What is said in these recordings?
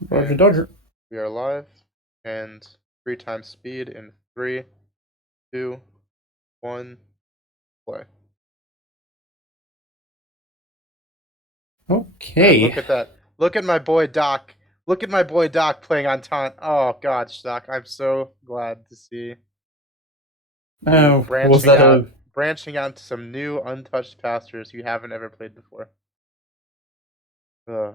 Roger And Dodger. we are live. And 3 times speed in 3, 2, 1, play. Okay. Look at that. Look at my boy Dokk. Look at my boy Dokk playing Entente. Oh god, Dokk, I'm so glad to see you Was that a? branching out to some new untouched pastures you haven't ever played before. Ugh.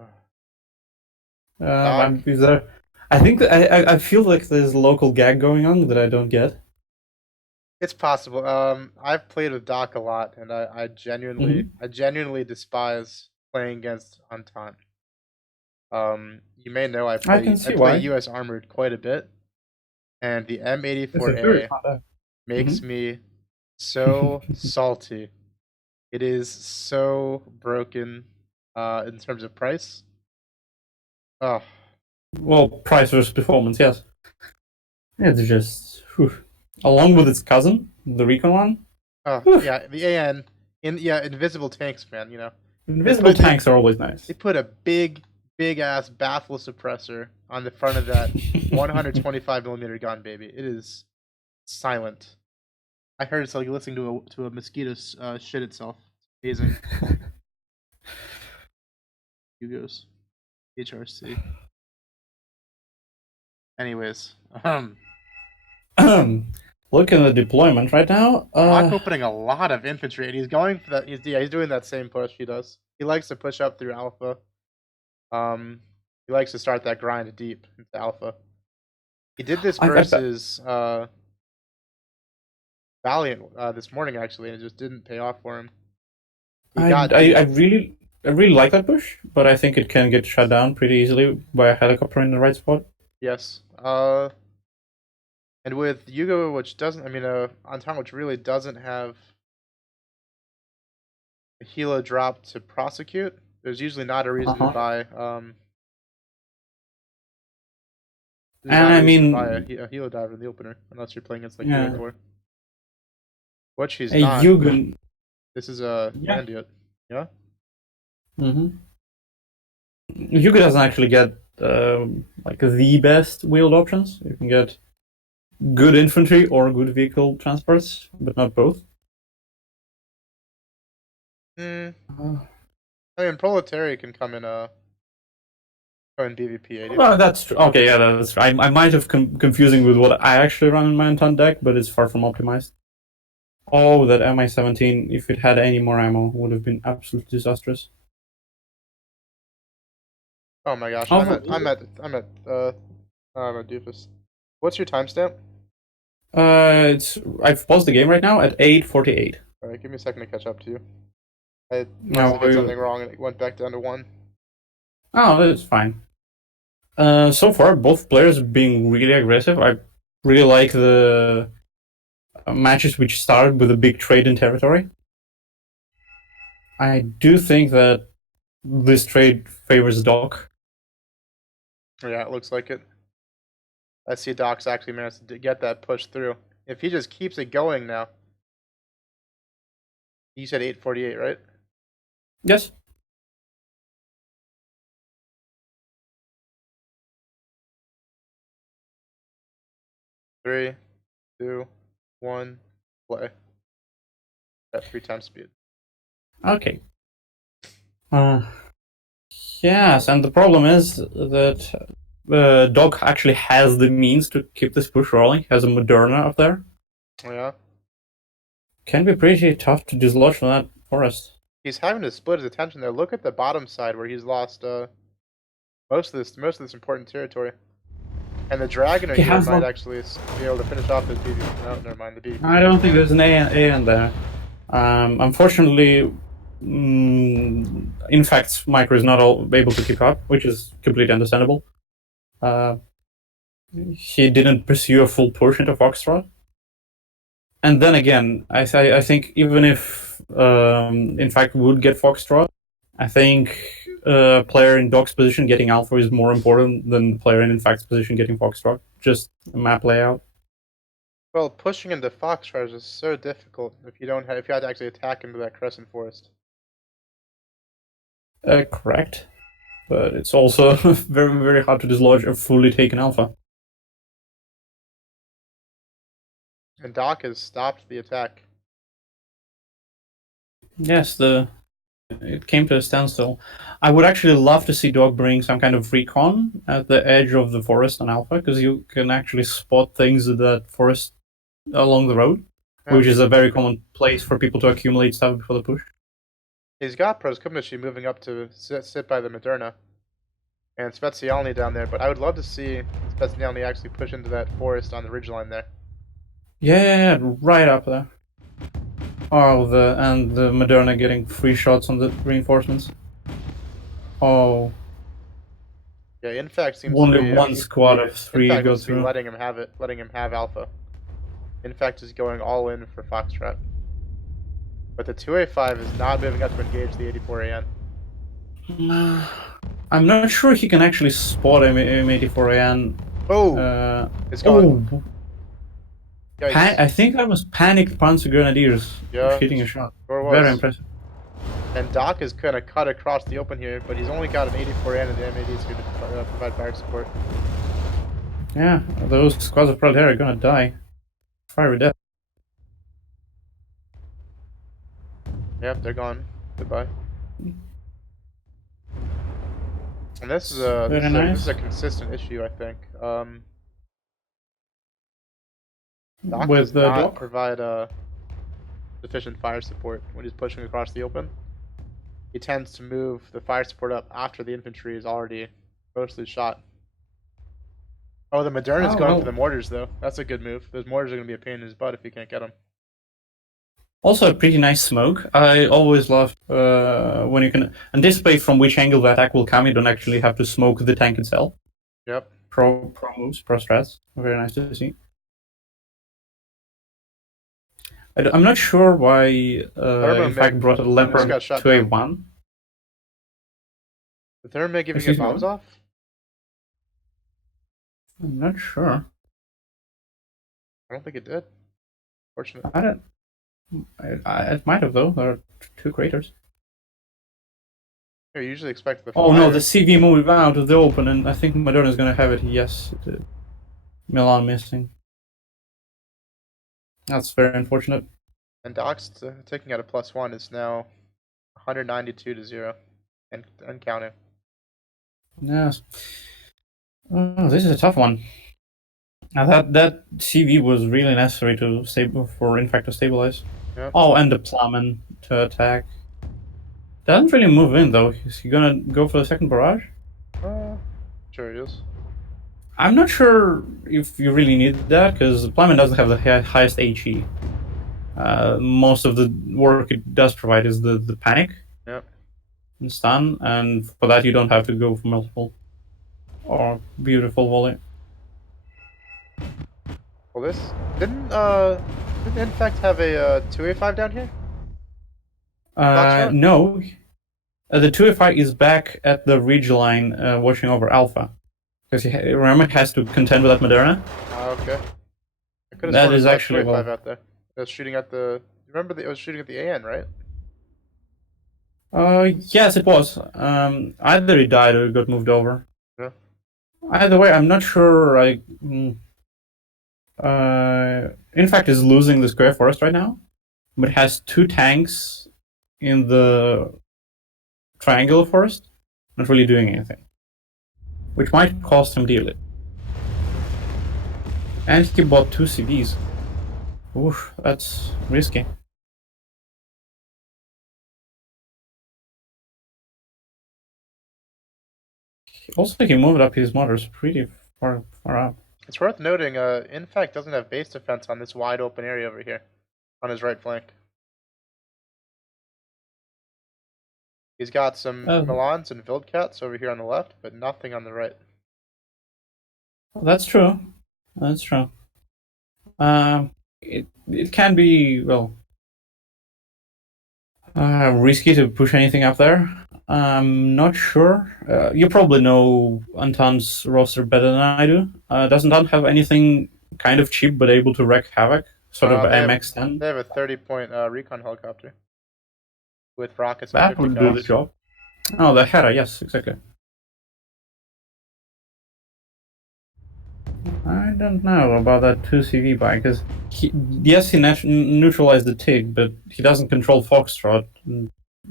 Dokk, Is there? I think that I feel like there's a local gag going on that I don't get. it's possible. I've played with Dokk a lot, and I genuinely Hmm. I genuinely despise playing against Entente. You may know I can I see play why. US Armored quite a bit, and the It's a very M84A smart deck. makes Hmm. me so salty. It is so broken in terms of price. Oh, Well, price versus performance, yes. It's just whew. Along with its cousin, the Recon one. oh Whew. yeah, the AN invisible tanks, man. They Invisible put they tanks are always nice. they put a big ass baffle suppressor on the front of that 125 millimeter gun, baby. It is silent. I heard it's like listening to a mosquito shit itself. It's amazing. Hugo's HRC. Anyways, Look at the deployment right now. Doc opening a lot of infantry, and he's going for that. He's doing that same push he does. He likes to push up through alpha. Um, he likes to start that grind deep into alpha. He did this I versus Valiant this morning actually, and it just didn't pay off for him. He I, got I, I he really I really like that push, but I think it can get shut down pretty easily by a helicopter in the right spot. yes. And with Yugo, which doesn't, Anton, which really doesn't have a helo drop to prosecute, there's usually not a reason to Uh-huh. buy there's And not a I reason to buy mean, a helo diver in the opener unless you're playing against like yeah, Eurocorps, which he's a not. Yugen, This is a yeah. Landjut. Yeah. Mm-hmm. Yugen doesn't actually get like the best wheeled options. You can get good infantry or good vehicle transports, but not both. Hmm. Uh, Proletariat can come in BVP 80. well, that's true. Okay, yeah, that's true. I might have confusing with what I actually run in my Entente deck, but it's far from optimized. Oh, that Mi-17, if it had any more ammo, would have been absolutely disastrous. Oh my gosh, Oh, I'm a doofus. What's your timestamp? it's I've paused the game right now at 8:48. All right, give me a second to catch up to you. I must Now, have did something wrong and it went back down to 1. oh, that's fine. So far, both players being really aggressive. I really like the matches which started with a big trade in territory. I do think that this trade favors Dokk. Yeah, it looks like it. I see Doc's actually managed to get that push through. If he just keeps it going now, you said 8:48, right? Yes. 3, 2, 1, play. At 3 times speed. Okay. Uh, yes, and the problem is that Dokk actually has the means to keep this push rolling. He has a Moderna up there. Oh, yeah. Can be pretty tough to dislodge from that forest. He's having to split his attention there. Look at the bottom side where he's lost most of this important territory. And the Dragoner He here has might one. actually be able to finish off his BB. No, never mind. The BB I is don't gonna think die. there's an A in there. Unfortunately, Infact's micro is not able to keep up, which is completely understandable. Uh, he didn't pursue a full push into Foxtrot. And then again, I think even if Infact would get Foxtrot, I think player in Dokk's position getting Alpha is more important than the player in Infact's position getting Foxtrot. Just a map layout. Well, pushing into Foxtrot is so difficult if you had to actually attack into that Crescent Forest. Correct. but it's also very, very hard to dislodge a fully taken alpha. And Dokk has stopped the attack. Yes, it came to a standstill. I would actually love to see Dokk bring some kind of recon at the edge of the forest on Alpha, because you can actually spot things in that forest along the road, which is a very common place for people to accumulate stuff before the push. He's got Proskomishi moving up to sit by the Moderna, and Spezialny down there, but I would love to see Spezialny actually push into that forest on the ridgeline there. Yeah, right up there. Oh, the Moderna getting free shots on the reinforcements. Oh. Yeah, Infact seems only to be one squad of 3 Infact go seems to be through. letting him have Alpha. Infact is going all in for Foxtrot. But the 2A5 is not moving up to engage the 84AN. I'm not sure he can actually spot M84AN. Oh! It's going. Oh. I think that was panicked Panzer Grenadiers hitting a shot. Very impressive. And Dokk is going to cut across the open here, but he's only got an 84N and the MAD is going to provide fire support. Yeah, those squads of Proletariat are going to die. Fiery death. Yep, they're gone. Goodbye. And this is a consistent issue, I think. Dokk does not provide sufficient fire support when he's pushing across the open. He tends to move the fire support up after the infantry is already mostly shot. Oh, the Moderna is going for the mortars, though. That's a good move. Those mortars are going to be a pain in his butt if you can't get them. Also a pretty nice smoke. I always love when you can anticipate from which angle the attack will come. You don't actually have to smoke the tank itself. Yep. Pro moves, pro strats. Very nice to see. I'm not sure why Infact brought a Leopard to A1. The Thermomig giving his bombs off? I'm not sure. I don't think it did. Fortunately. It might have, though. There are 2 craters. You usually expect the Oh no, the CV moved out of the open, and I think Moderna is going to have it. Yes, it did. Milan missing. That's very unfortunate. And Dokk's taking out a +1 is now 192 to 0 and counting. Yes. Oh, this is a tough one. I thought that CV was really necessary for Infact to stabilize. Yep. Oh, and the Plummen to attack. Doesn't really move in, though. Is he gonna go for the second barrage? Sure he is. I'm not sure if you really need that, because Plummen doesn't have the highest HE. Most of the work it does provide is the panic. Yep. And stun, and for that you don't have to go for multiple. Or beautiful volley. Well, this didn't Infact have a 2A5 down here? No. The 2A5 is back at the ridgeline, watching over Alpha, because remember he has to contend with that Moderna. Okay. I could have that is actually 2A5 out there. It was shooting at the. Remember, it was shooting at the AN, right? Yes, it was. Either he died or he got moved over. Yeah. Either way, I'm not sure. Infact is losing the square forest right now, but it has 2 tanks in the triangular forest, not really doing anything, which might cost him dearly. And he bought 2 CVs. Oof, that's risky. Also, he moved up his mortars pretty far up. It's worth noting, Infact doesn't have base defense on this wide open area over here, on his right flank. He's got some Milans and Wildcats over here on the left, but nothing on the right. That's true. That's true. It can be, well, risky to push anything up there. I'm not sure. You probably know Anton's roster better than I do. Doesn't Anton have anything kind of cheap but able to wreak havoc? Sort of MX-10? They have a 30-point recon helicopter with rockets. That would do the job. Oh, the Hera, yes, exactly. I don't know about that 2CV buy, because yes, he neutralized the TIG, but he doesn't control Foxtrot.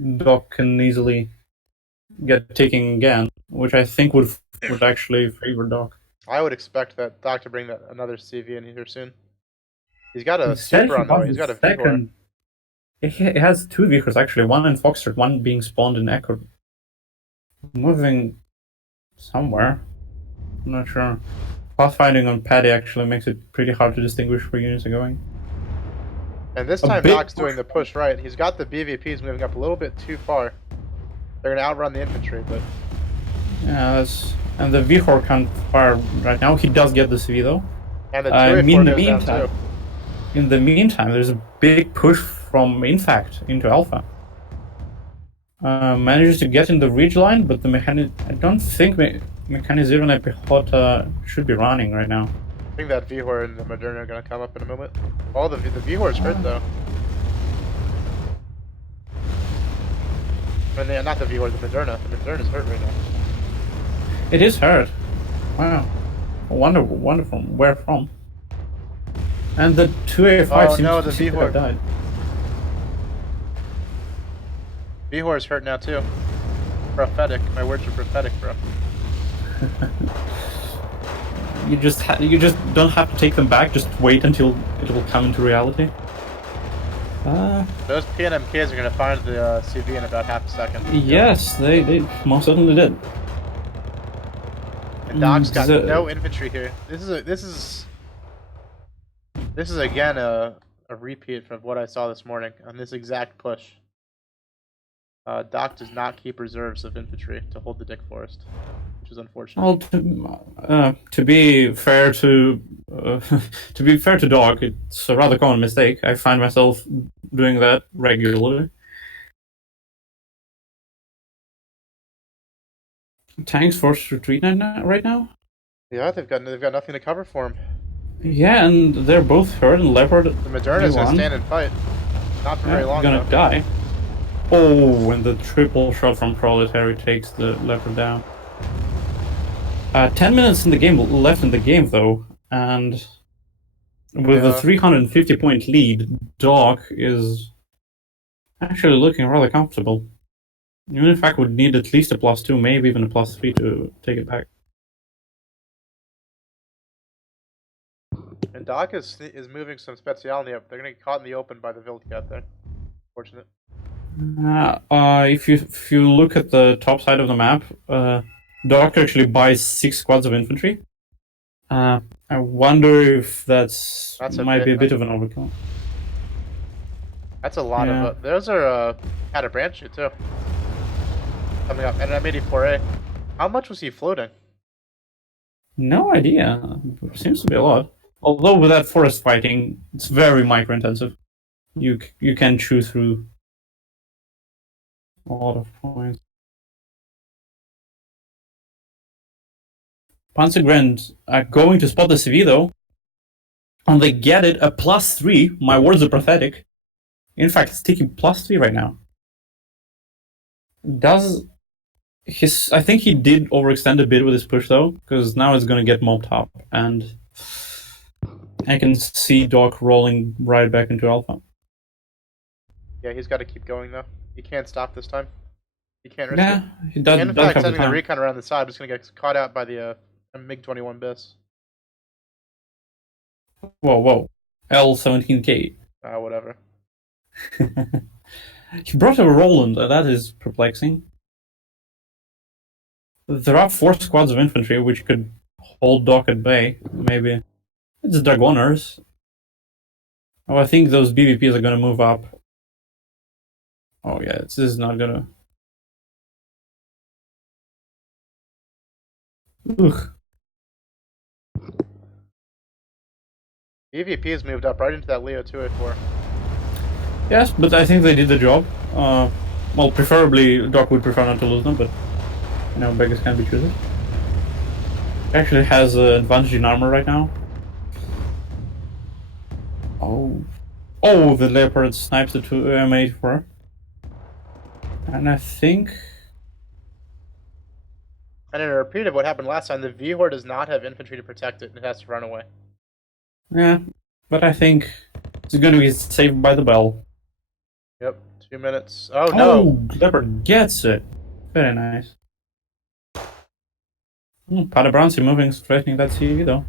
Dokk can easily get taken again, which I think would actually favor Dokk. I would expect that Dokk to bring that another CV in here soon. He's got a Instead, super he on the way. bought He's the got a Vihor. second. He has two vehicles actually, one in Foxtrot, one being spawned in Echo. Moving somewhere. I'm not sure. Pathfinding on Paddy actually makes it pretty hard to distinguish where units are going. And this time Dokk's doing the push right. He's got the BVPs moving up a little bit too far. They're gonna outrun the infantry, but yeah, that's and the Vihor can't fire right now. He does get the CV though. and the 2A4 goes down too. In the meantime, there's a big push from Infact into Alpha. Manages to get in the ridge line, but the I don't think Mechanization and Pehota should be running right now. I think that Vihor and the Moderna are gonna come up in a moment. Oh, the Vihor's hurt though. I mean, not the Vihor, the Moderna. The Moderna's hurt right now. It is hurt. Wow. Wonderful. Where from? And the 2A5 seems to have died. Vihor's hurt now too. Prophetic. My words are prophetic, bro. You just don't have to take them back. Just wait until it will come into reality. Those PNMKs are gonna find the CV in about half a second. Yes, they most certainly did. And Dokk's got no infantry here. This is again a repeat from what I saw this morning on this exact push. Dokk does not keep reserves of infantry to hold the Dick Forest, which is unfortunate. Well, to be fair to Dokk, it's a rather common mistake. I find myself doing that regularly. Tanks forced retreat right now. Yeah, they've got nothing to cover for him. Yeah, and they're both hurt, and Leopard. The Moderna's gonna stand and fight. Not for very long. Gonna die. Oh, and the triple shot from Proletary takes the Leopard down. 10 minutes in the game left in the game though, and with a 350 point lead, Dokk is actually looking rather comfortable. You in fact would need at least a +2, maybe even a +3 to take it back. And Dokk is moving some speciality up. They're gonna get caught in the open by the Wildcat there. Fortunate. If you look at the top side of the map, Dokk actually buys 6 squads of infantry. I wonder if that might be a bit of an overkill. That's a lot of. Those are had a branch shoot too. Coming up, and M84A. How much was he floating? No idea. Seems to be a lot. Although with that forest fighting, it's very micro intensive. You can chew through a lot of points. Panzergrenz are going to spot the CV though, and they get it a +3. My words are pathetic. In fact, it's taking +3 right now. I think he did overextend a bit with his push though, because now it's going to get mobbed up, and I can see Dokk rolling right back into Alpha. Yeah, he's got to keep going though. He can't stop this time. He can't risk it. He does. In fact, sending the recon around the side, just going to get caught out by the MiG-21 BIS. Whoa. L-17K. Whatever. He brought a Roland, that is perplexing. There are 4 squads of infantry which could hold Dokk at bay. Maybe it's Dragoners. Oh, I think those BVPs are gonna move up. Oh yeah, this is not gonna. Ugh. BVP has moved up right into that Leo 2A4. Yes, but I think they did the job. Well, preferably Dokk would prefer not to lose them, but you know, beggars can't be choosers. Actually has an advantage in armor right now. Oh, the Leopard snipes the 2 M84. And I think And in a repeat of what happened last time, the V-Horde does not have infantry to protect it, and it has to run away. Yeah, but I think it's going to be saved by the bell. Yep, 2 minutes. Oh, no! Leopard gets it. Very nice. Padabransi moving, threatening that CV though.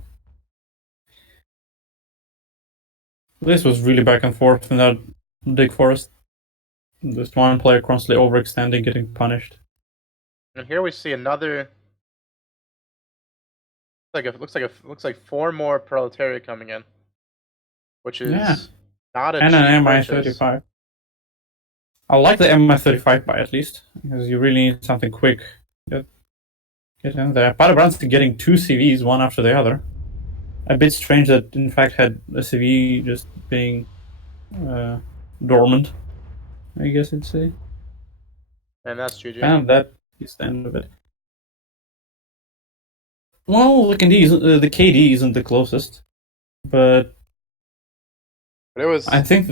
This was really back and forth in that big forest. Just one player constantly overextending, getting punished. And here we see another. Looks like 4 more proletariat coming in, which is not a and cheap an purchase. MI-35. I like the MI-35 buy at least, because you really need something quick. Get in there. Padabransi getting 2 CVs, one after the other. A bit strange that Infact had a CV just being dormant, I guess I'd say. And that's GG. And that is the end of it. Well, the KD isn't the closest, but it was. I think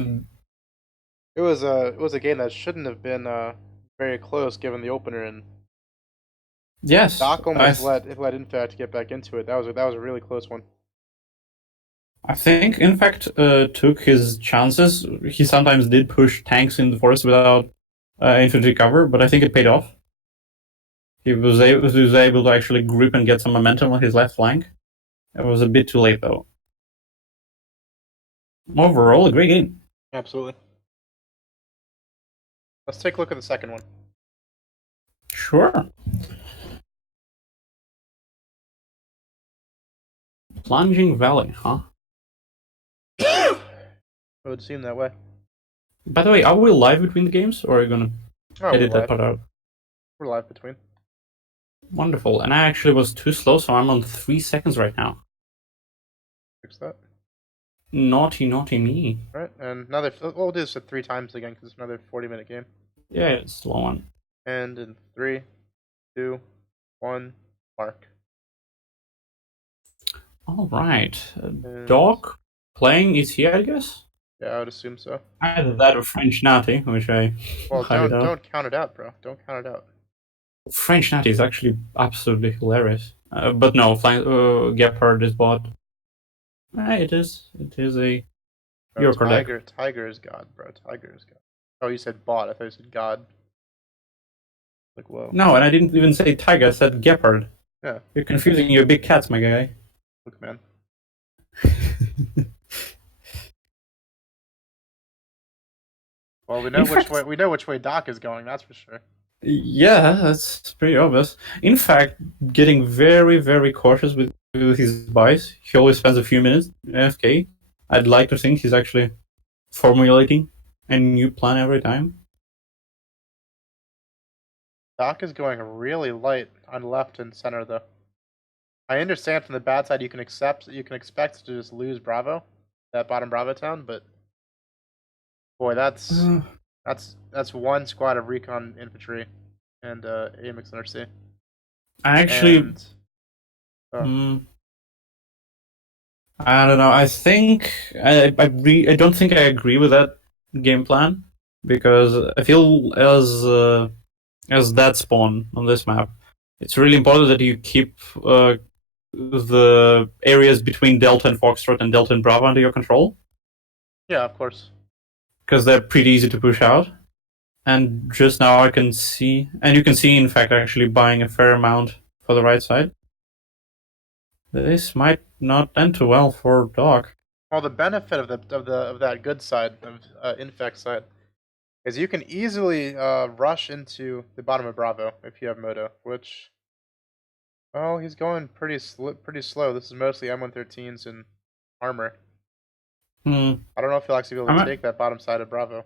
it was a game that shouldn't have been very close given the opener, and yes, Dokk almost let Infact get back into it. That was a really close one. I think Infact took his chances. He sometimes did push tanks in the forest without infantry cover, but I think it paid off. He was able to actually grip and get some momentum on his left flank. It was a bit too late, though. Overall, a great game. Absolutely. Let's take a look at the second one. Sure. Plunging Valley, huh? It would seem that way. By the way, are we live between the games, or are you gonna edit that part out? We're live between. Wonderful. And I actually was too slow, so I'm on 3 seconds right now. Fix that. Naughty me. Alright, and another. We'll do this 3 times again because it's another 40-minute game. Yeah, it's a slow one. And in 3, 2, 1, mark. Alright. Dokk playing is here, I guess? Yeah, I would assume so. Either that or French Natty, which I. Well, don't count it out, bro. Don't count it out. French Natty is actually absolutely hilarious. But no, Gepard is bot. It is. It is a. Bro, Tiger is God, bro. Tiger is God. Oh, you said bot. I thought you said God. Like, whoa. No, and I didn't even say tiger. I said Gepard. Yeah. You're confusing your big cats, my guy. Look, man. Well, we know which way Dokk is going. That's for sure. Yeah, that's pretty obvious. In fact, getting very, very cautious with his buys. He always spends a few minutes AFK. I'd like to think he's actually formulating a new plan every time. Dokk is going really light on left and center, though. I understand from the bad side you can expect to just lose Bravo, that bottom Bravo town, but boy, that's one squad of recon infantry and AMX NRC. I actually, I don't know. I think I don't think I agree with that game plan because I feel as that spawn on this map, it's really important that you keep the areas between Delta and Foxtrot and Delta and Bravo under your control. Yeah, of course. Because they're pretty easy to push out. And just now I can see, and you can see, in fact, actually buying a fair amount for the right side. This might not end too well for Dokk. Well, the benefit of that good side of Infact side is you can easily rush into the bottom of Bravo if you have Moto, which, well, he's going pretty slow. This is mostly M113s and armor. I don't know if he'll actually be able to take that bottom side of Bravo.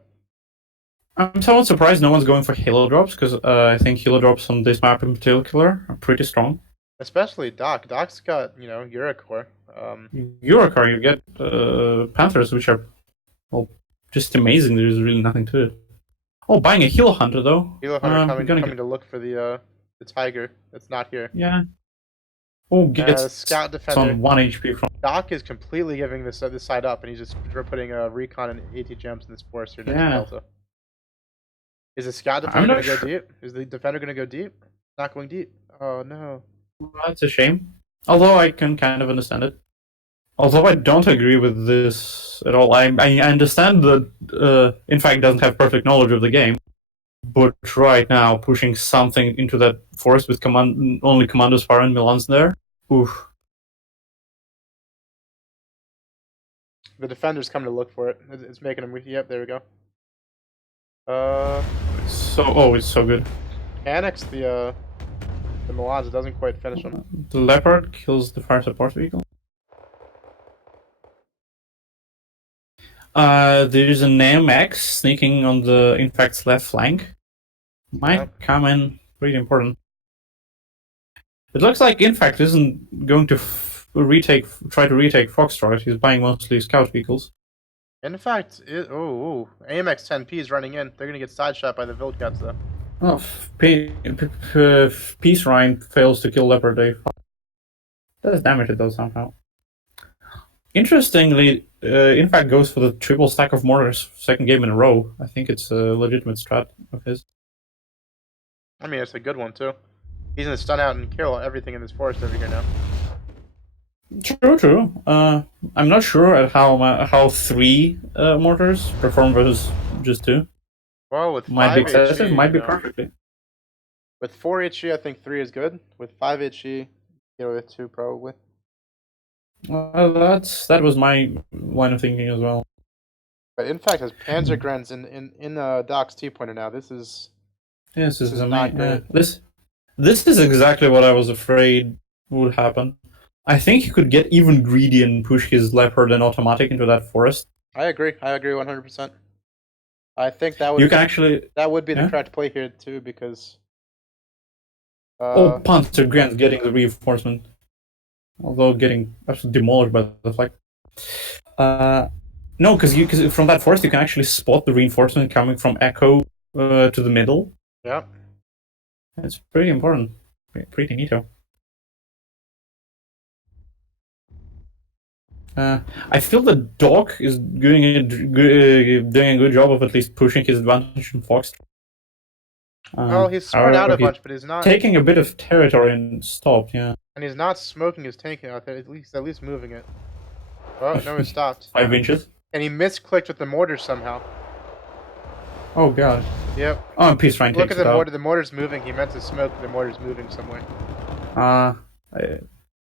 I'm somewhat surprised no one's going for halo drops, because I think halo drops on this map in particular are pretty strong. Especially Dokk. Dokk's got, Eurocorps. Eurocorps, you get Panthers, which are, well, just amazing. There's really nothing to it. Oh, buying a Hilo Hunter, though. Hilo Hunter coming to look for the Tiger that's not here. Yeah. Oh, gets Scout Defender. on 1 HP from... Dokk is completely giving this side up, and he's just putting recon and AT gems in this forest here next to Delta. Is the Scout Defender going to go deep? Is the Defender going to go deep? Not going deep. Oh no. That's a shame. Although I can kind of understand it. Although I don't agree with this at all. I understand that Infact doesn't have perfect knowledge of the game, but right now pushing something into that forest with only Commandos Far and Milan's there. Oof. The defender's coming to look for it. It's making him. Yep, there we go. It's so good. Annex the Milans. It doesn't quite finish him. The Leopard kills the fire support vehicle. There's an AMX sneaking on the Infact's left flank. Might come in pretty important. It looks like Infact isn't going to try to retake Foxtrot. He's buying mostly scout vehicles. In fact, AMX 10P is running in. They're gonna get sideshot by the Wildcats though. Oh, Peace Rhine fails to kill Leopard Dave. Does damage it though somehow. Interestingly, Infact goes for the triple stack of mortars, second game in a row. I think it's a legitimate strat of his. I mean, it's a good one too. He's gonna stun out and kill everything in this forest over here now. True. I'm not sure at how 3 mortars perform versus just 2. Well, with might be 5 excessive, HE, might be perfectly. With 4 HE, I think 3 is good. With 5 HE, with 2 probably. Well, that was my line of thinking as well. But Infact has Panzergrenz in Dokk's T-pointer now. This is not great. This is exactly what I was afraid would happen. I think he could get even greedy and push his Leopard and automatic into that forest. I agree 100%. I think that would be the correct play here too, because Panzergrenz getting the reinforcement, although getting absolutely demolished by the flag. No, because from that forest you can actually spot the reinforcement coming from Echo to the middle. Yeah, it's pretty important, pretty neato. I feel that Dokk is doing a good job of at least pushing his advantage in Fox. Well, he's spread out a bunch, but he's not taking a bit of territory and stopped. Yeah, and he's not smoking his tank out there. At least moving it. Oh no, he stopped. 5 inches. And he misclicked with the mortar somehow. Oh god. Yep. Oh, and Peace Rhine Look takes at the mortar. The mortar's moving. He meant to smoke. The mortar's moving somewhere.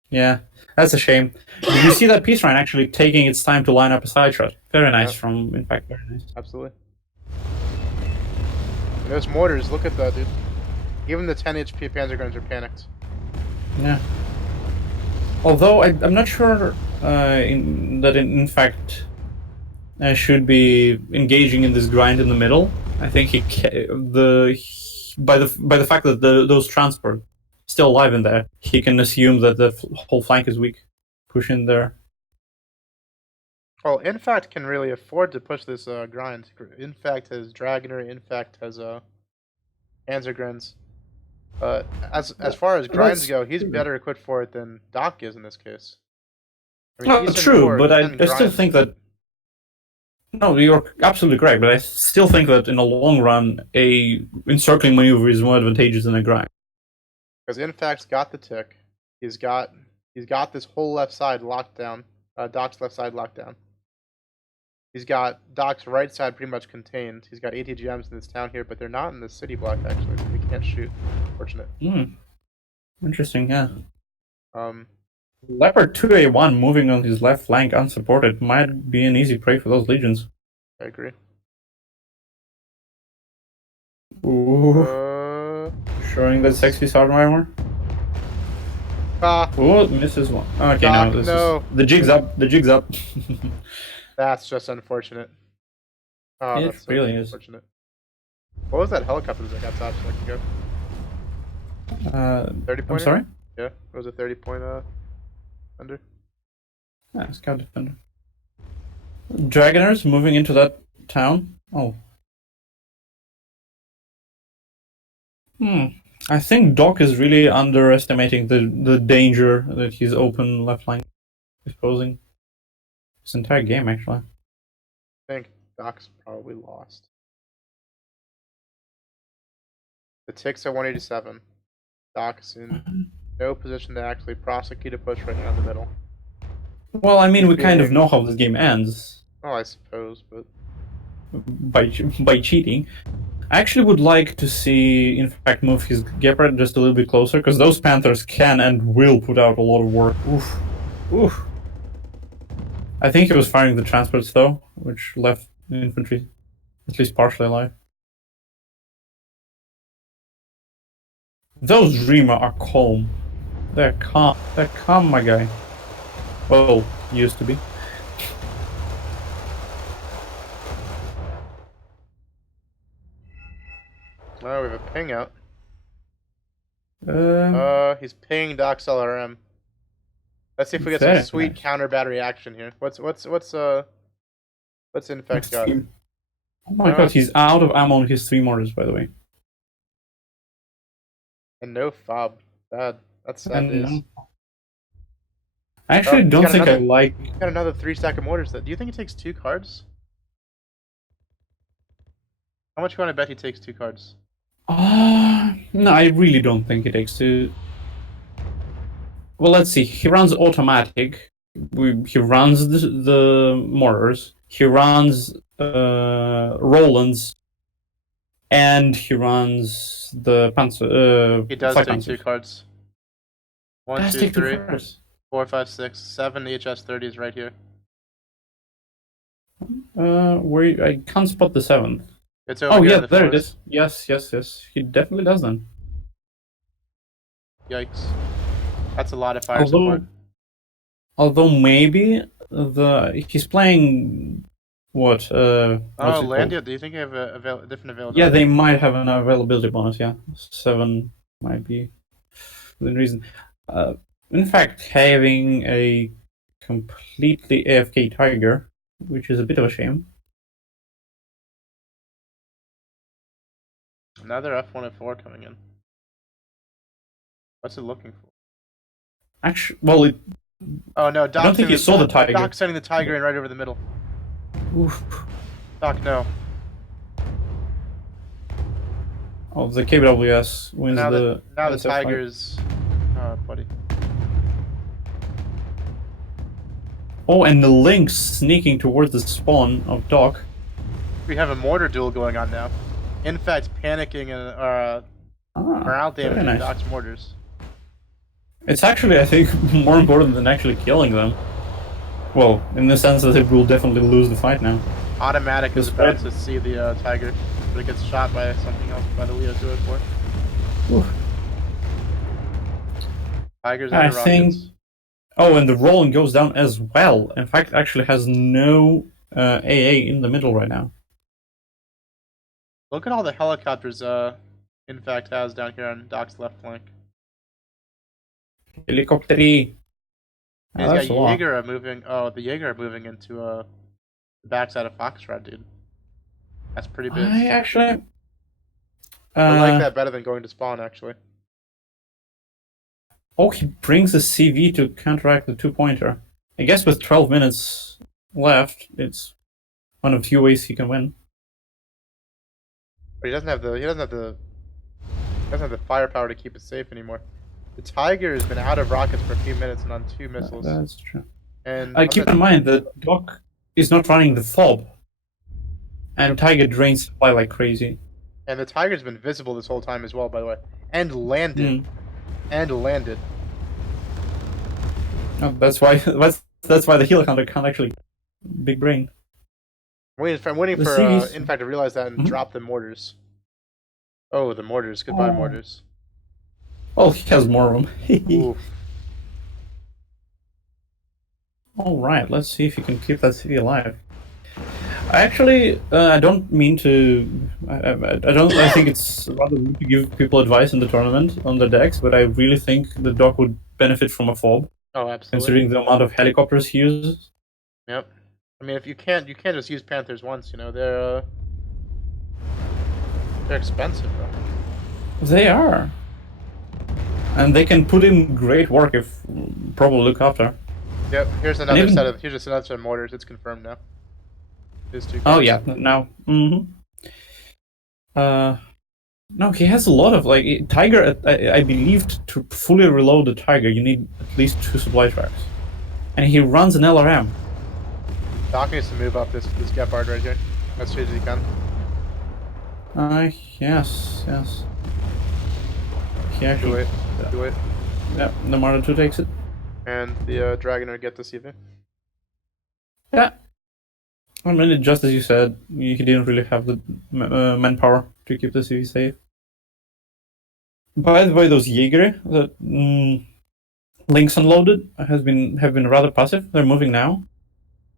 Yeah, that's a shame. Did you see that Peace Rhine actually taking its time to line up a side shot? Very nice from Infact. Very nice. Absolutely. And those mortars. Look at that, dude. Even the 10 HP Panzergrenz are panicked. Yeah. Although I'm not sure that Infact should be engaging in this grind in the middle. I think by the fact that those transport still alive in there, he can assume that the whole flank is weak. Push in there. Well, Infact can really afford to push this grind. Infact has Dragoner. Infact has Panzergrenz. As far as grinds go, he's better equipped for it than Dokk is in this case. I mean, true, but I still think that. No, you're absolutely correct, but I still think that in the long run, a encircling maneuver is more advantageous than a grind. Because Infact's got the tick. He's got this whole left side locked down. Dokk's left side locked down. He's got Dokk's right side pretty much contained. He's got ATGMs in this town here, but they're not in the city block actually, so they can't shoot. Unfortunate. Interesting, yeah. Leopard 2A1 moving on his left flank unsupported might be an easy prey for those legions. I agree. Ooh. Showing that sexy sergeant armor. Oh, misses one. Okay, Dokk, no. The jig's up. The jig's up. That's just unfortunate. Oh, it that's so really is. Unfortunate. What was that helicopter that got stopped a second ago? 30 point. I'm sorry? Yeah, it was a 30 point under. Yeah, scout defender. Dragoners moving into that town. Oh. I think Dokk is really underestimating the danger that his open left line is posing. This entire game, actually. I think Dokk's probably lost. The tick's at 187. Dokk's in no position to actually prosecute a push right now in the middle. Well, I mean, we kind of know how this game ends. Oh, I suppose, but by cheating. I actually would like to see Infact move his Gepard just a little bit closer, because those Panthers can and will put out a lot of work. Oof. Oof. I think he was firing the transports though, which left the infantry at least partially alive. Those Rima are calm. They're calm. They're calm, my guy. Well, used to be. Oh, we have a ping out. He's pinging Dokk's LRM. Let's see if we get some sweet counter battery action here. What's Infact got? Oh my god, he's out of ammo on his 3 mortars, by the way. And no fob. Bad. That's sad news. I actually don't think I like... Got another 3 stack of mortars. Do you think he takes 2 cards? How much you want to bet he takes 2 cards? No, I really don't think it takes 2. Well, let's see. He runs automatic. He runs the mortars. He runs Roland's. And he runs the Panzer. He does take 2 cards. 1, 2, 3, 4, 5, 6, 7 HS30s right here. Where I can't spot the 7th. It's over here. Yeah, there it is. Yes. He definitely does then. Yikes. That's a lot of fire support. Although maybe he's playing what? Landjut. Do you think you have a different availability? Yeah, they might have an availability bonus. Yeah, 7 might be the reason. In fact, having a completely AFK Tiger, which is a bit of a shame. Another F104 coming in. What's it looking for? Actually, well, oh no, I don't think you saw the Tiger. Dokk's sending the Tiger in right over the middle. Oof. Dokk, no. Oh, the KWS wins now the... Now the Tiger's... Oh, buddy. Oh, and the Lynx sneaking towards the spawn of Dokk. We have a mortar duel going on now. Infact panicking and morale damaging Dokk's mortars. It's actually, I think, more important than actually killing them. Well, in the sense that it will definitely lose the fight now. Automatic is about to see the Tiger, but it gets shot by something else, by the Leo 204. Tigers and the rockets. Oh, and the Roland goes down as well. In fact, actually has no AA in the middle right now. Look at all the helicopters Infact has down here on Dokk's left flank. Helicopter-y. He's got Jaeger moving. Oh, the Jaeger are moving into the backside of Foxtrot, dude. That's pretty big. I actually... I like that better than going to spawn, actually. Oh, he brings a CV to counteract the 2-pointer. I guess with 12 minutes left, it's one of the few ways he can win. But he doesn't have the firepower to keep it safe anymore. The Tiger has been out of rockets for a few minutes and on 2 missiles. That's true. And keep in mind that Dokk is not running the FOB. And Tiger drains supply like crazy. And the Tiger's been visible this whole time as well, by the way. And landed. And landed. Oh, that's why the healer counter can't actually big brain. I'm waiting for Infact to realize that and drop the mortars. Oh, the mortars. Goodbye, mortars. Well, he has more of them. Alright, let's see if you can keep that CV alive. Actually, I don't mean to... I think it's rather rude to give people advice in the tournament on the decks, but I really think the Dokk would benefit from a FOB. Oh, absolutely. Considering the amount of helicopters he uses. Yep. I mean, if you can't just use Panthers once, you know, they're expensive, though. They are. And they can put in great work if properly looked after. Yep, here's another set of mortars. It's confirmed now. Oh yeah, now. No, he has a lot of like Tiger. I believe to fully reload the Tiger, you need at least 2 supply tracks, and he runs an LRM. Dokk needs to move up this Gepard right here as soon as he can. Yes. He actually. Do it. Yeah, the Marder 2 takes it. And the Dragoner get the CV. Yeah. I mean, just as you said, he didn't really have the manpower to keep the CV safe. By the way, those Jaeger that Links unloaded have been rather passive. They're moving now.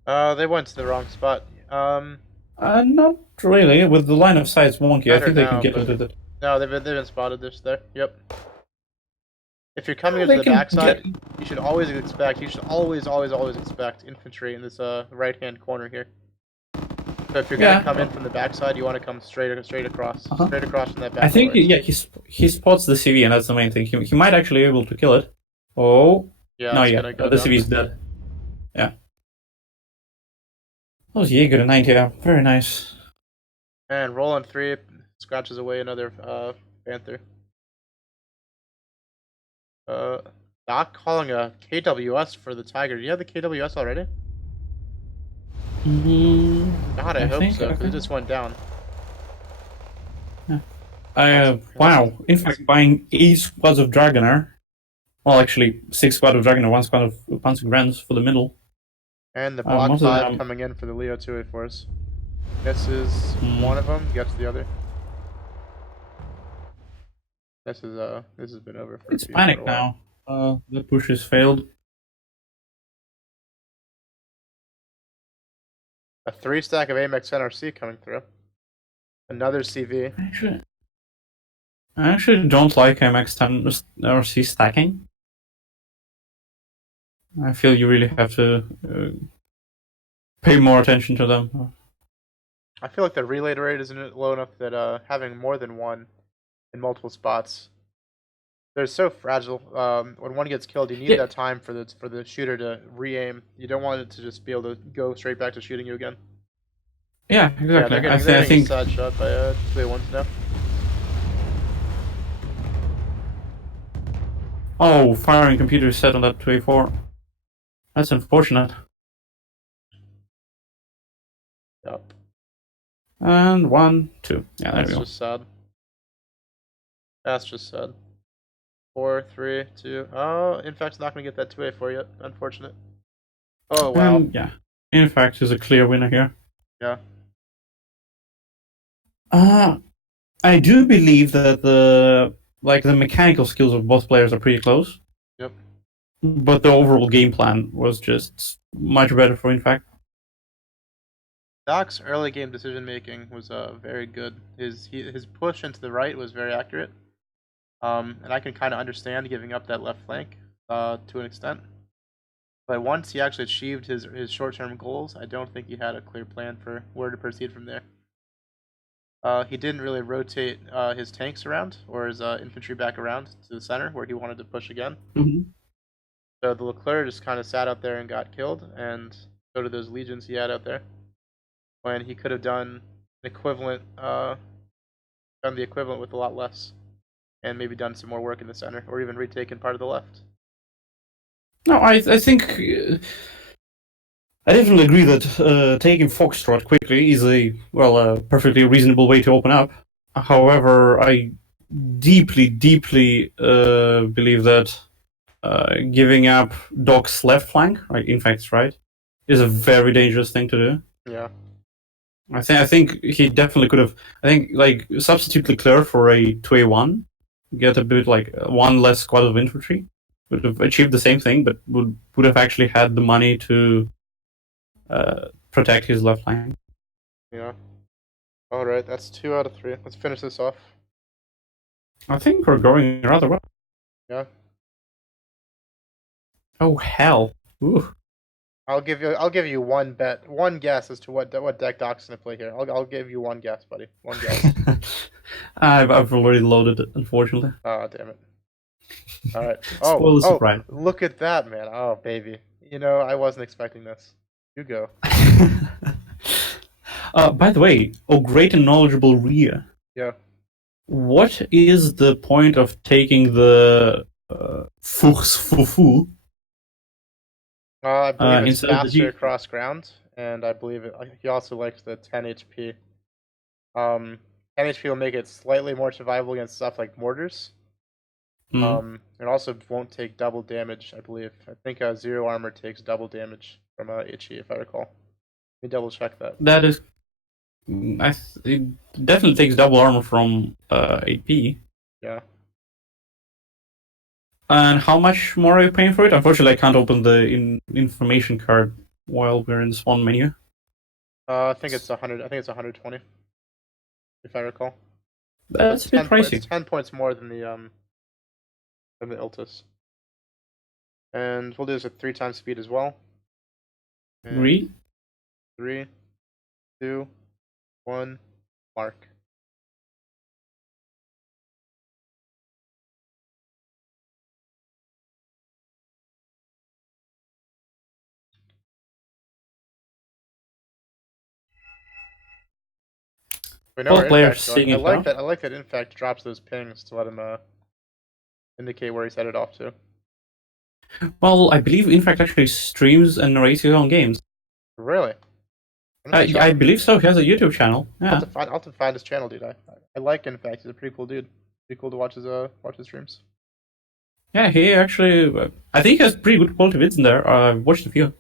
They went to the wrong spot. Not really. With the line of sight wonky, I think they can get into it. No, they've been spotted. They're there. Yep. If you're coming into the backside, you should always expect. You should always expect infantry in this right-hand corner here. So if you're gonna come in from the backside, you want to come straight across, straight across from that back. I think he spots the CV, and that's the main thing. He might actually be able to kill it. Oh yeah, no, yeah, the CV is dead. Yeah. That was Jaeger 90, yeah. Very nice. And Roland 3 scratches away another Panther. Dokk calling a KWS for the Tiger. Do you have the KWS already? God, I hope so, because it just went down. Yeah. Wow. In fact, buying 8 squads of Dragoner. Well, actually, 6 squads of Dragoner, 1 squad of Panzer Grants for the middle. And the Block 5 coming in for the Leo 284s. This is one of them, gets the other. This has been over for It's panic now. The push has failed. A 3-stack of AMX NRC coming through. Another CV. I actually don't like AMX NRC stacking. I feel you really have to pay more attention to them. I feel like the relay rate isn't low enough that having more than one in multiple spots, they're so fragile. When one gets killed, you need that time for the shooter to re-aim. You don't want it to just be able to go straight back to shooting you again. Yeah, exactly. Yeah, they're getting a side shot by clear ones now. Oh, firing computer is set on that 2A4. That's unfortunate. Yep. And 1, 2. Yeah, there we go. That's just sad. That's just sad. 4, 3, 2. Oh, Infact's not going to get that 2A4 yet. Unfortunate. Oh, wow. Yeah. Infact is a clear winner here. Yeah. I do believe that the mechanical skills of both players are pretty close. Yep. But the overall game plan was just much better for Infact. Dokk's early game decision making was very good. His push into the right was very accurate. And I can kind of understand giving up that left flank to an extent. But once he actually achieved his short-term goals, I don't think he had a clear plan for where to proceed from there. He didn't really rotate his tanks around or his infantry back around to the center where he wanted to push again. So the Leclerc just kind of sat out there and got killed, and so did those legions he had out there. When he could have done an equivalent, done the equivalent with a lot less, and maybe done some more work in the center, or even retaken part of the left. No, I think I definitely agree that taking Foxtrot quickly is a perfectly reasonable way to open up. However, I deeply believe that giving up Dokk's left flank, right, Infact's right, is a very dangerous thing to do. Yeah. I think he definitely could have. I think like substitute Leclerc for a 2A1, get a bit like 1 less squad of infantry, would have achieved the same thing, but would have actually had the money to protect his left flank. Yeah. All right, that's 2 out of 3. Let's finish this off. I think we're going rather well. Yeah. Oh hell! Ooh. I'll give you one guess as to what deck Dokk's gonna play here. I'll give you one guess, buddy. One guess. I've already loaded it, unfortunately. Oh damn it! All right. Oh, look at that, man! Oh baby, I wasn't expecting this. You go. By the way, great and knowledgeable Rhea. Yeah. what is the point of taking the Fuchs Fufu I believe it's instead of the faster G? across ground, and I believe he also likes the 10 HP. 10 HP will make it slightly more survivable against stuff like mortars. It also won't take double damage, I believe. I think 0 armor takes double damage from Itchy, if I recall. Let me double check that. That is, it definitely takes double armor from AP. Yeah. And how much more are you paying for it? Unfortunately, I can't open the information card while we're in the spawn menu. I think it's 100. I think it's 120, if I recall. That's a bit pricey. It's 10 points more than the Iltis. And we'll do this at 3 times speed as well. And 3, 2, 1, mark. We know Both players seeing I it like out. that. I like that Infact drops those pings to let him indicate where he's headed off to. Well, I believe Infact actually streams and narrates his own games. Really? I believe so. He has a YouTube channel. Yeah. I'll have to find his channel, dude. I like Infact. He's a pretty cool dude. Pretty cool to watch his streams. Yeah, he actually. I think he has pretty good quality vids in there. I've watched a few.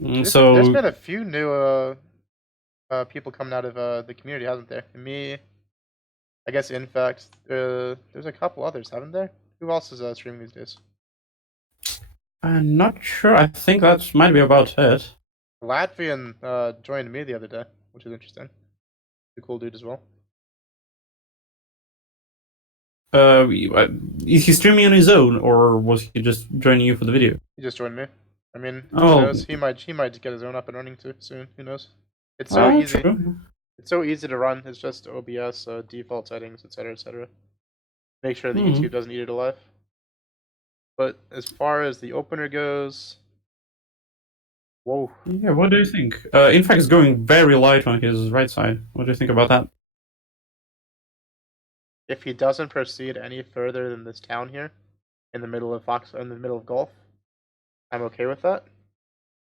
There's been a few new people coming out of the community, hasn't there? Me, I guess Infact. There's a couple others, haven't there? Who else is streaming these days? I'm not sure. I think that might be about it. Latvian joined me the other day, which is interesting. He's a cool dude as well. Is he streaming on his own, or was he just joining you for the video? He just joined me. I mean, who Oh. knows? He might get his own up and running too soon. Who knows? It's so easy. True. It's so easy to run. It's just OBS, default settings, etc., etc. Make sure that YouTube doesn't eat it alive. But as far as the opener goes, whoa. Yeah, what do you think? Infact is going very light on his right side. What do you think about that? If he doesn't proceed any further than this town here, in the middle of Gulf, I'm okay with that.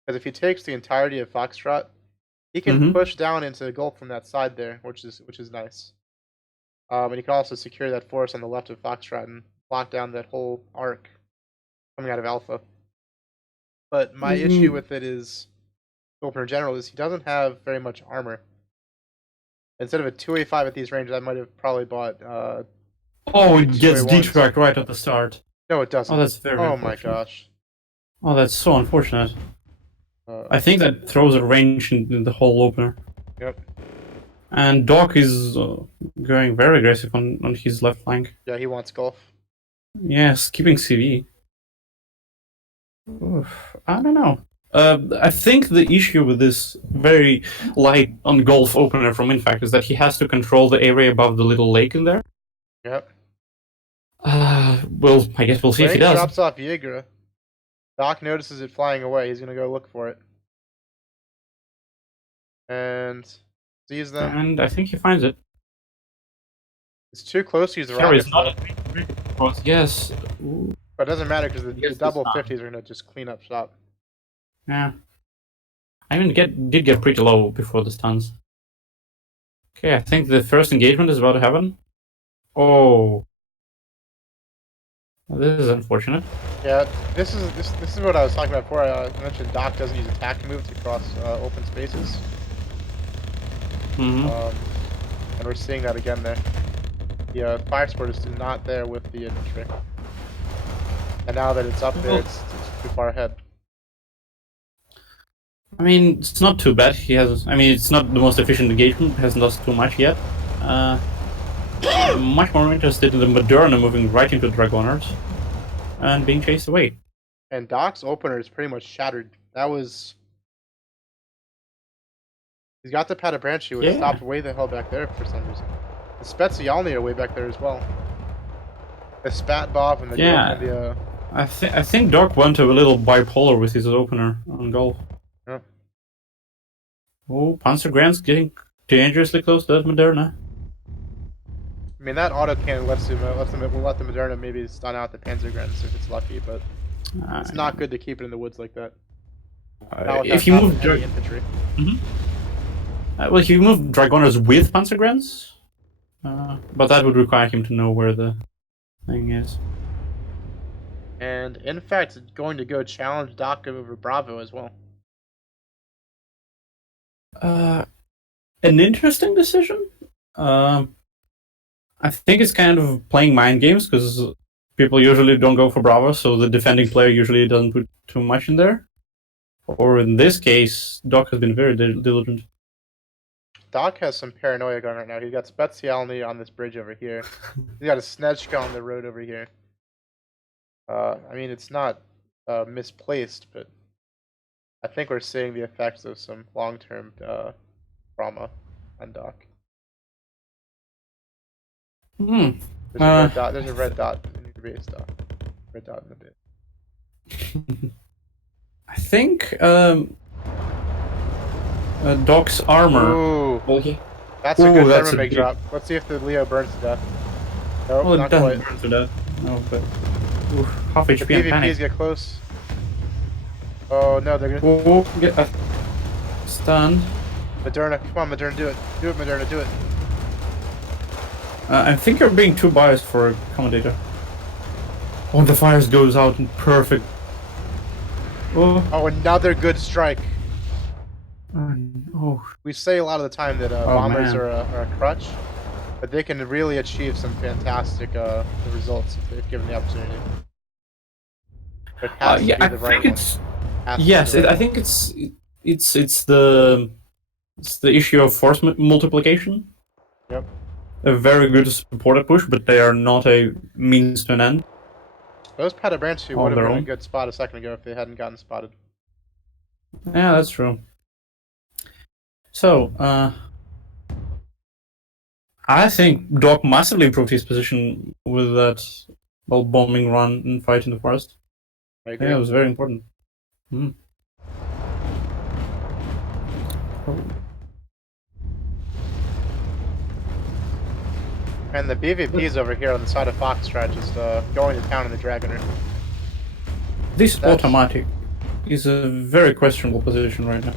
Because if he takes the entirety of Foxtrot, he can push down into the Gulf from that side there, which is nice. And he can also secure that forest on the left of Foxtrot and lock down that whole arc coming out of Alpha. But my issue with it is, opener in general, is he doesn't have very much armor. Instead of a 2A5 at these ranges, I might have probably bought. Oh, it gets detracked right at the start. No, it doesn't. Oh, that's very. Oh my gosh. Oh, that's so unfortunate. I think that throws a wrench in the whole opener. Yep. And Dokk is going very aggressive on his left flank. Yeah, he wants Gulf. Yes, keeping CV. Oof, I don't know. I think the issue with this very light on Gulf opener from Infact is that he has to control the area above the little lake in there. Yep. Well, I guess we'll see if he does. Drops off Yeager. Dokk notices it flying away. He's gonna go look for it. And sees them. And I think he finds it. It's too close to use the rockets. Yes. Ooh. But it doesn't matter because the double 50s are gonna just clean up shop. Yeah. I even did get pretty low before the stuns. Okay, I think the first engagement is about to happen. Oh. This is unfortunate. Yeah, this is what I was talking about before. I mentioned Dokk doesn't use attack moves to cross open spaces. And we're seeing that again there. The fire sport is not there with the infantry. And now that it's up there, it's too far ahead. I mean, it's not too bad. It's not the most efficient engagement. It hasn't lost too much yet. I'm much more interested in the Moderna moving right into Dragoners and being chased away. And Dokk's opener is pretty much shattered. That was... He's got the Patapranchi, which stopped way the hell back there for some reason. The Spezialny are way back there as well. The Spatbov and the... I think Dokk went a little bipolar with his opener on Gulf. Yeah. Oh, Panzer Grand's getting dangerously close to that Moderna. mean, that auto cannon will let the Moderna maybe stun out the Panzergrens if it's lucky, but it's not good to keep it in the woods like that. If you move any infantry. Well, if you move Dragoners with Panzergrens, but that would require him to know where the thing is. And in fact, it's going to go challenge Dokk over Bravo as well. An interesting decision. I think it's kind of playing mind games because people usually don't go for Bravo, so the defending player usually doesn't put too much in there. Or in this case, Dokk has been very diligent. Dokk has some paranoia going right now. He's got Specialny on this bridge over here. He's got a Snezhka on the road over here. I mean, it's not misplaced, but I think we're seeing the effects of some long-term trauma on Dokk. There's a red dot in your base, Dokk. Red dot in the base. I think Dokk's armor. Ooh, Well, that's a good thermomig drop. Let's see if the Leo burns to death. Nope, well, not it doesn't quite. burn to death. No, but half The HP and PvPs panic. get close. Oh no, they're gonna. Oh, get a stun. Moderna, come on, Moderna, do it. Do it, Moderna, do it. I think you're being too biased for a commentator. Oh, the fires goes out in perfect. Oh, another good strike. Oh. We say a lot of the time that bombers man. are a crutch, but they can really achieve some fantastic results if given the opportunity. It has to Yeah, be I the right think one. it's. Has to Yes, be the right I think it's the issue of force multiplication. Yep. They're very good to support a push, but they are not a means to an end. Those Padabranchi On would have their been a own. good spot a second ago if they hadn't gotten spotted. Yeah, that's true. So, I think Dokk massively improved his position with that bombing run and fight in the forest. I agree. Yeah, it was very important. And the BVPs over here on the side of Foxtrot just going to town in the Dragoner. This automatic is a very questionable position right now.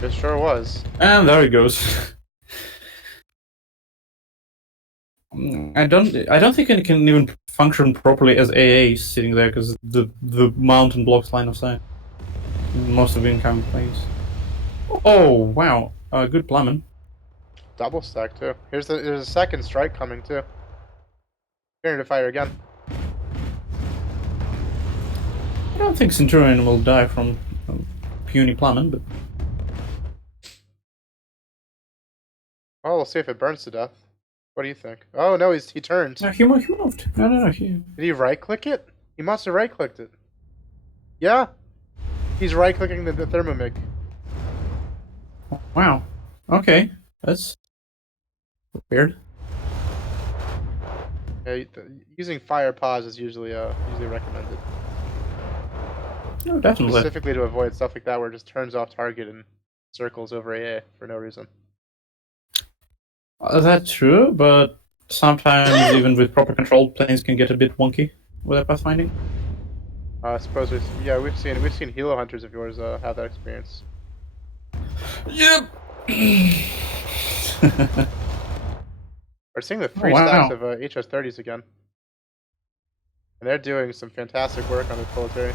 It sure was. And there it goes. I don't think it can even function properly as AA sitting there because the mountain blocks line of sight. Most of the incoming planes. Oh wow, good plumbing. Double stack too. There's a second strike coming too. Here to fire again. I don't think Centurion will die from puny plumbing, but Oh, we'll see if it burns to death. What do you think? Oh no, he turned. no, he moved. No. Did he right click it? He must have right clicked it. Yeah. He's right clicking the thermomig. Wow. Okay, that's weird. Yeah, using fire pause is usually recommended. No, definitely. Specifically to avoid stuff like that where it just turns off target and circles over AA for no reason. That's true, but sometimes even with proper control, planes can get a bit wonky with that pathfinding. I suppose we've seen Helo hunters of yours have that experience. Yep. We're seeing the three stacks of HS-30s again, and they're doing some fantastic work on the military.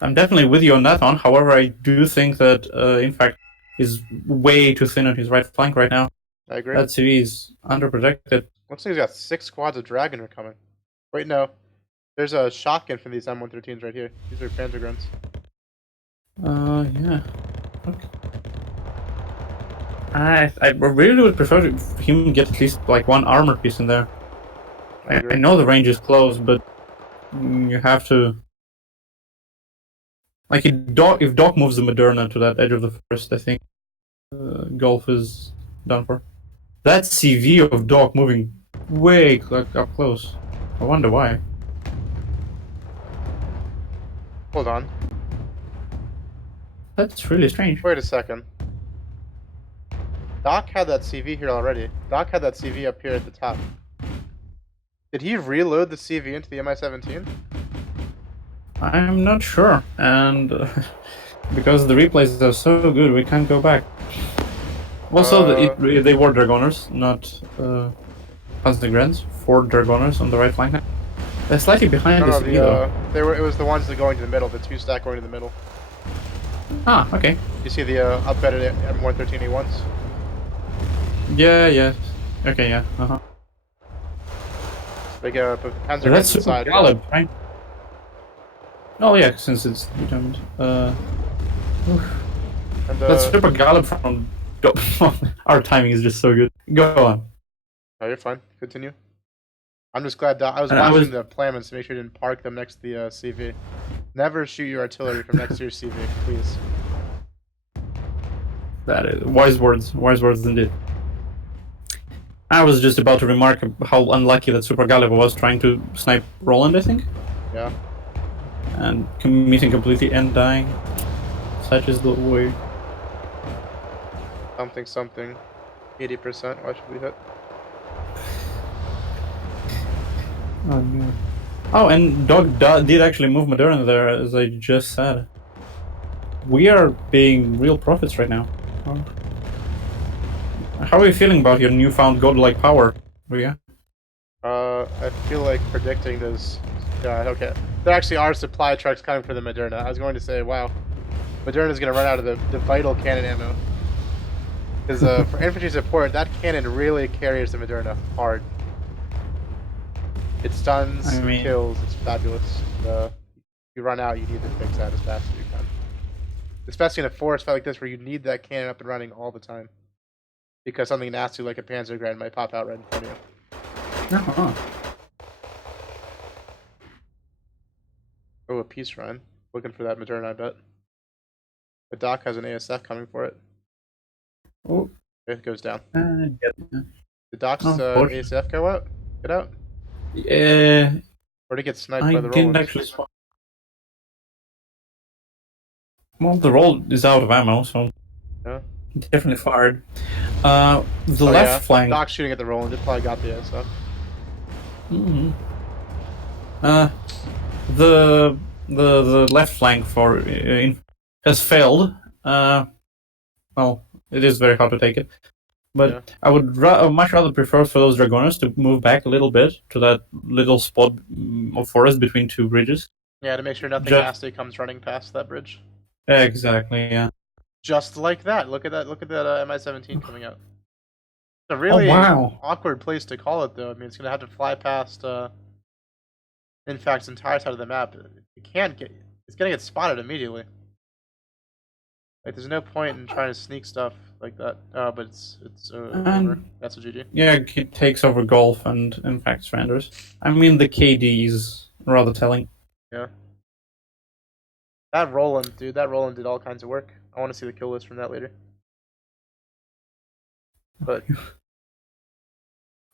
I'm definitely with you on that one. However, I do think that Infact is way too thin on his right flank right now. I agree. That CV is underprotected. Looks like he's got 6 squads of Dragoner coming. Wait, no. There's a shotgun from these M113s right here. These are Panzergrens. Yeah. Okay. I really would prefer him to get at least like one armor piece in there. I know the range is close, but you have to. Like if Dokk moves the Moderna to that edge of the forest, I think Golf is done for. That CV of Dokk moving way up close. I wonder why. Hold on. That's really strange. Wait a second. Dokk had that CV here already. Dokk had that CV up here at the top. Did he reload the CV into the MI-17? I'm not sure, and because the replays are so good, we can't go back. Also, they were Dragoners, not Panzergrens. 4 Dragoners on the right flank. They're slightly behind No, this no, it was the ones that going to the middle, the 2 stack going to the middle. Ah, okay. You see the updated M113A1s? Yeah. Okay, yeah. Big Panzergrens That's Super inside. Galeb, right? Oh yeah, since it's determined. And, That's Super Galeb from. Our timing is just so good. Go on. Oh, you're fine. Continue. I'm just glad that I was watching the planments to make sure you didn't park them next to the CV. Never shoot your artillery from next to your CV, please. That is wise words indeed. I was just about to remark how unlucky that Super Galeb was trying to snipe Roland, I think. Yeah. And missing completely and dying. Such is the way. Something. 80%. Why should we hit? Oh no. Oh, and Dokk did actually move Moderna there, as I just said. We are being real prophets right now. Oh. How are you feeling about your newfound godlike power, Ria? I feel like predicting this. Yeah, okay. There actually are supply trucks coming for the Moderna. I was going to say, wow, Moderna's going to run out of the vital cannon ammo. Because for infantry support, that cannon really carries the Moderna hard. It stuns, kills, it's fabulous. If you run out, you need to fix that as fast as you can. Especially in a forest fight like this where you need that cannon up and running all the time. Because something nasty like a Panzergren might pop out right in front of you. Uh-huh. Oh, a peace run. Looking for that Moderna, I bet. But Dokk has an ASF coming for it. Oh. It goes down. Yeah. Did Dokk's ASF go out? Get out? Yeah. Or did it get sniped by the Roland? I didn't actually spot. Well, the roll is out of ammo, so yeah. Definitely fired. The left flank. Dokk's shooting at the Roland. It probably got the ASF. The left flank for has failed. Well, it is very hard to take it. But yeah. I would much rather prefer for those Dragoners to move back a little bit to that little spot of forest between 2 bridges. Yeah, to make sure nothing nasty comes running past that bridge. Exactly, yeah. Just like that. Look at that MI-17 coming out. It's a really awkward place to call it, though. I mean, it's going to have to fly past Infact's entire side of the map. It's going to get spotted immediately. Like, there's no point in trying to sneak stuff like that. Oh, but it's over. That's a GG. Yeah, it takes over Golf and Infact surrenders. I mean, the KD is rather telling. Yeah. That Roland did all kinds of work. I want to see the kill list from that later. But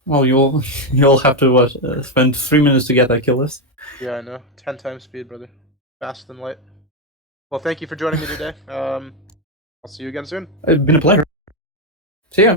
well, you'll have to spend 3 minutes to get that kill list. Yeah, I know. 10 times speed, brother. Faster than light. Well, thank you for joining me today. I'll see you again soon. It's been a pleasure. See ya.